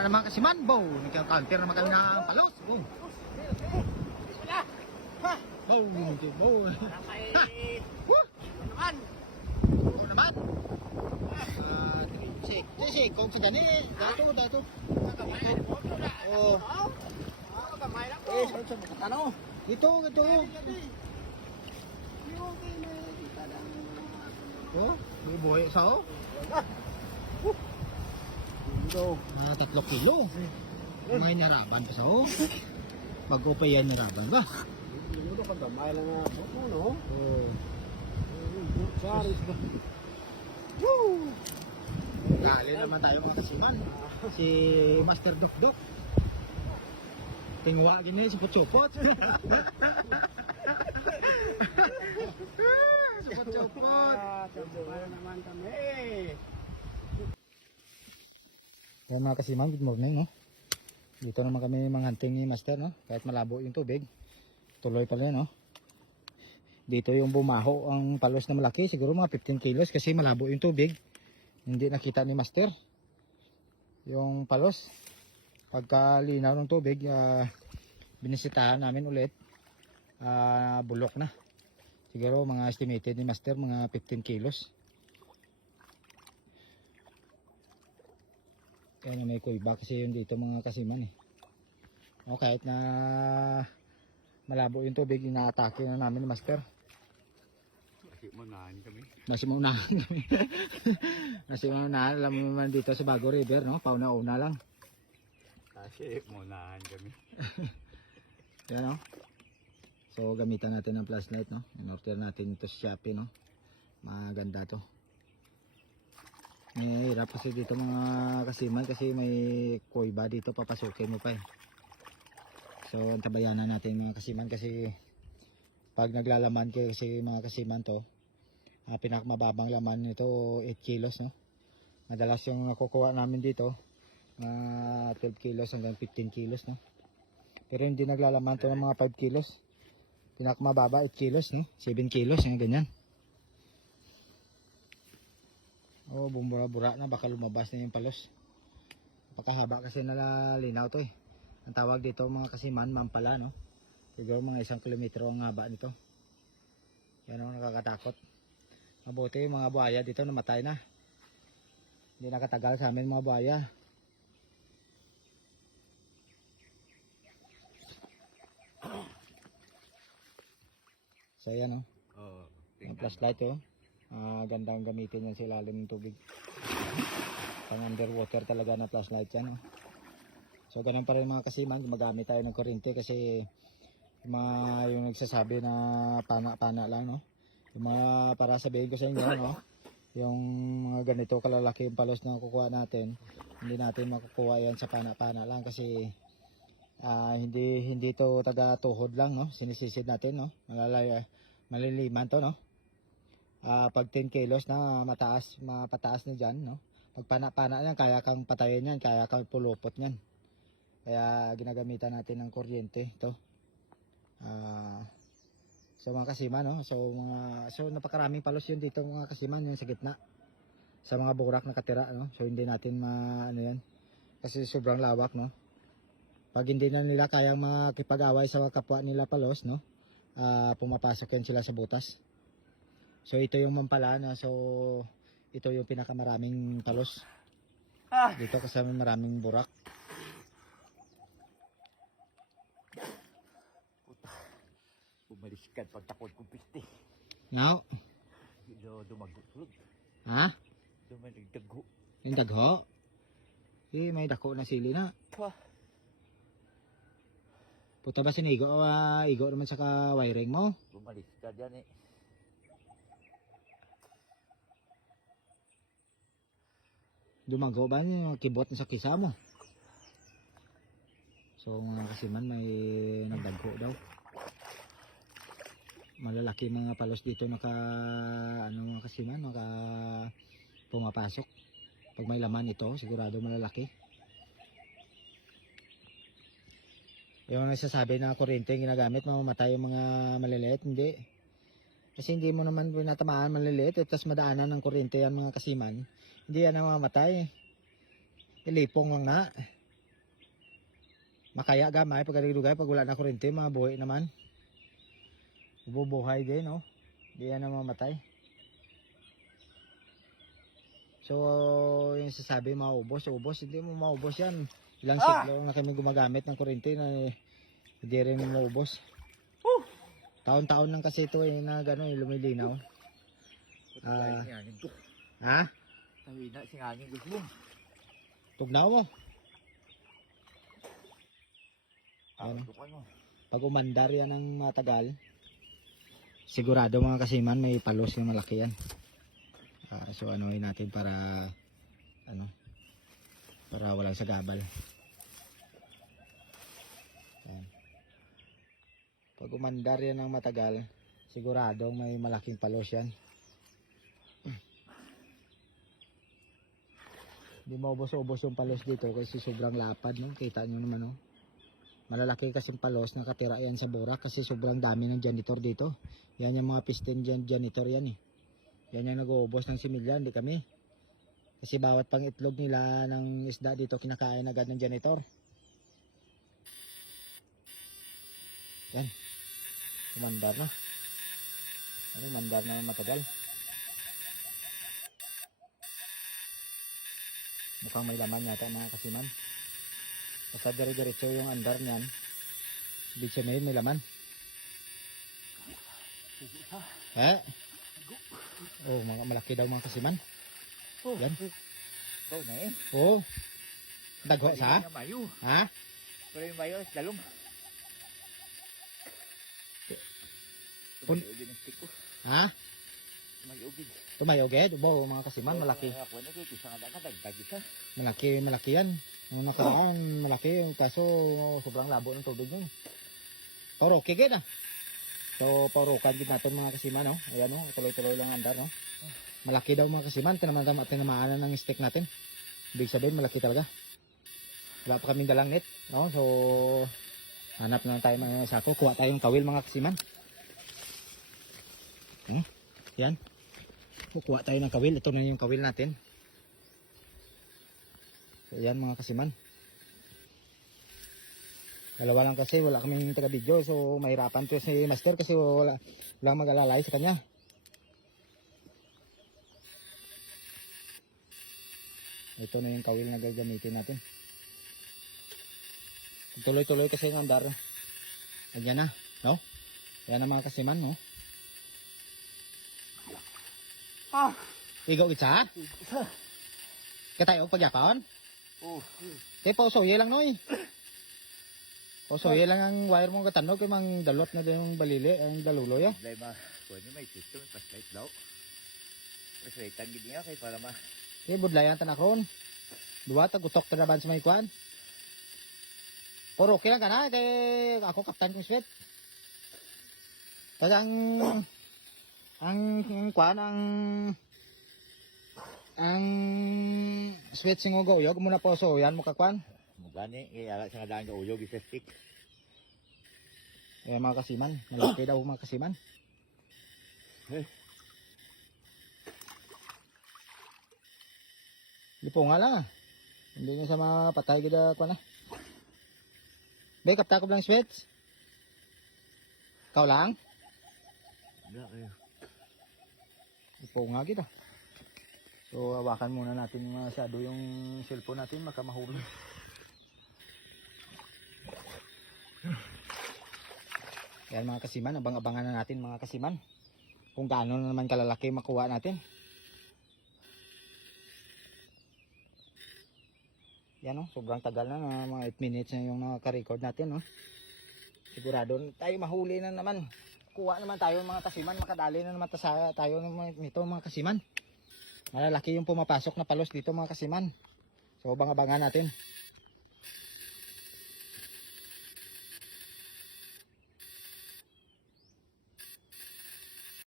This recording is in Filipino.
Wala naman kasi man, bow. Nagka-counter naman kami ng palos. Bow. Ha! Bow, bow. Ha! Woo! Naman. Bow naman. Kasi kung sa gani, dato. Oh. Ano? Ito. Oh, buhay sa oh. Ito, mga 3 kilo. May naraban pa sa oh. Bago pa yan naraban ba? Ito ka gamay lang nga po, no? Oh. Sorry. Woo! Dali naman tayo mga kasiman. Si Master Dokdok. Tingwa gini si Putchupot. Supot-supot. Para naman kami. Yan mga kasiman, good morning no. Dito naman kami manghunting ni Master no. Kahit malabo yung tubig, tuloy pa rin no. Dito yung bumaho ang palos na malaki, siguro mga 15 kilos kasi malabo yung tubig. Hindi nakita ni Master yung palos. Pagkalinaw ng tubig, binisitahan namin ulit, bulok na. Siguro mga estimated ni Master mga 15 kilos. Kaya may kuiba kasi yun dito mga kasiman eh. O kahit na malabo yung tubig, inaatake na namin ni Master. Mas maunahan kami. Mas maunahan, alam mo naman dito sa Bago River no, pauna-una lang. Kasi maunahan kami. Yan no. So gamitan natin ng flashlight no. In-order natin ito sa Shopee no. Maganda to. May hirap kasi dito mga kasiman kasi may kuiba dito, papasukin mo pa eh. So antabayanan natin mga kasiman kasi pag naglalaman kasi mga kasiman to, pinakamababang laman nito 8 kilos no. Madalas yung nakukuha namin dito 12 kilos hanggang 15 kilos no. Pero hindi naglalaman to ng mga 5 kilos. Pinakamababa 8 kilos no, 7 kilos yung ganyan. Oh, bumura-bura na, baka lumabas na yung palos. Napakahaba kasi nalalinaw to eh. Ang tawag dito mga kasiman, mampala no. Siguro mga 1 kilometro ang haba nito. Yan o, nakakatakot. Mabuti yung mga buhaya dito namatay na. Hindi nakatagal sa amin mga buhaya. So yan o. Ang flashlight o. Gandang gamitin yan sa ilalim ng tubig. Pang underwater talaga na flashlight yan o. So ganun pa rin mga kasiman, gumagamit tayo ng kuryente kasi yung nagsasabi na pana-pana lang no. Yung mga para sabihin ko sa inyo no, yung mga ganito kalalaki yung palos na kukuha natin, hindi natin makukuha yan sa pana-pana lang kasi hindi to taga tuhod lang no, sinisisid natin no, maliliman to no. Pag 10 kilos na mapataas na dyan no, pag pana-pana yan kaya kang patayin yan, kaya kang pulupot yan, kaya ginagamitan natin ng kuryente ito. So mga kasiman no, so napakaraming palos yun dito mga kasiman, yung sa gitna sa mga burak na katira no. So hindi natin ano yan kasi sobrang lawak no. Pag hindi na nila kayang makipag-away sa kapwa nila palos no, pumapasok yan sila sa butas. So ito yung mampala na, so ito yung pinakamaraming palos dito kasi maraming burak. Bumaliskan pagtakot kong piste. Now? Dumagot. Ha? Dumaligdago. Yung dagho? May dako na sili na. Puta ba sinigo? Igo naman sa ka-wiring mo? Bumaliskan yan eh. Dumago ba yung kibot na sa kisa mo? So mga kasiman, may nagdagho daw. Malalaki mga palos dito mga kasiman, pumapasok. Pag may laman ito, sigurado malalaki. Yung nagsasabi na kuryente ginagamit, mamamatay yung mga maliliit, hindi. Kasi hindi mo naman pinatamaan maliliit, tapos madaanan ng kuryente yan mga kasiman. Hindi yan namamatay. Ilipong lang na. Makaya gamay pagkaligugay pag wala na kuryente, mga buhay naman. Bubuhay din, no? Di yan na mamatay. So, yung sasabi maubos, hindi mo maubos yan. Ilang siglo na kami gumagamit ng kuryente na hindi rin maubos. Taon-taon lang kasi ito na gano'n, lumilinaw. Singangin ko. Ha? Sabi na, singangin gusto mo. Tugnaw mo. Ano? Pag umandar yan ng matagal, sigurado mga kasiman may palos yung malaki yan. So anuhin natin para para walang sagabal. Ayan. Pag umandar yan ng matagal, sigurado may malaking palos yan. Hindi maubos-ubos yung palos dito kasi sobrang lapad, no? Kita nyo naman, no? Malalaki kasing palos, nakatira yan sa burak kasi sobrang dami ng janitor dito. Yan yung mga piston janitor yan eh. Yan yung nag-uubos ng similya, hindi kami. Kasi bawat pang itlog nila ng isda dito kinakain agad ng janitor. Yan. Umandar na. Umandar na matagal. Mukhang may laman yata mga kasiman. Basta dire-diretso yung andar niyan. Ibig sabihin may laman. Oh, mga malaki daw mga kasiman. Yan. Ikaw na eh. Oh. Dagho sa? Mayo. Ha? Pero yung mayo, dalong. Tumayogin ang stick ko. Ha? Tumayogin. Tumayogid. Bo, mga kasiman malaki. Ako na ito, isang dagdag isa. Malaki yan. Nung nakaraan, malaki yung kaso sobrang labo ng tubig nun. Pauroke gid ah. So paurokan gid natin mga kasiman, no? Ayan, no? Tuloy-tuloy lang andar, no? Malaki daw mga kasiman, tinamaan ng stick natin. Ibig sabihin malaki talaga. Wala pa kaming dalang net, no? So hanap na tayo mga sako, kuha tayong kawil mga kasiman. Yan. Kukuha tayo ng kawil, ito na yung kawil natin. So yan mga kasiman. Dalawa lang kasi, wala kaming taga-video. So mahirapan to si Master kasi walang mag-alalay sa kanya. Ito na yung kawil na gagamitin natin. Tuloy-tuloy kasi yung andar. Ayan na, no? Ayan na mga kasiman, no? Igo kita? Katayo pagyapon? Kaya pausoye lang, noy. Pausoye lang ang wire mong katanog. Kaya mang dalot na din yung balili, ang daluloy. Problema, kung may system, flashlight daw. Flashlightan gid niya kay para ma... Kaya budlayan tanakron. Dua, tagutok tanaban sa may kwan. Pero okay lang ka na, kaya ako kaptan kong sweat. Kaya ang kwan, ang sweat singuguyog muna po, so yan mo kakwan. Mugani, kaya sa nga daan ka uyog isa stick. Eh mga kasiman, malaki daw mga kasiman. Lipo nga lang ah. Hindi nyo sa mga patay gida kwan ah. Be, kapta ko lang sweats. Ikaw lang? Wala kayo. Lipo nga kita. So hawakan muna natin masyado yung cellphone natin, makamahulog. Yan mga kasiman, abang-abangan na natin mga kasiman. Kung gaano na naman kalalaki makuha natin. Yan o, sobrang tagal na, mga 8 minutes na yung naka-record natin. No? Sigurado tayo mahuli na naman. Kuha naman tayo mga kasiman, makadali na naman tayo nito mga kasiman. Malalaki yung pumapasok na palos dito mga kasiman. So abang-abangan natin.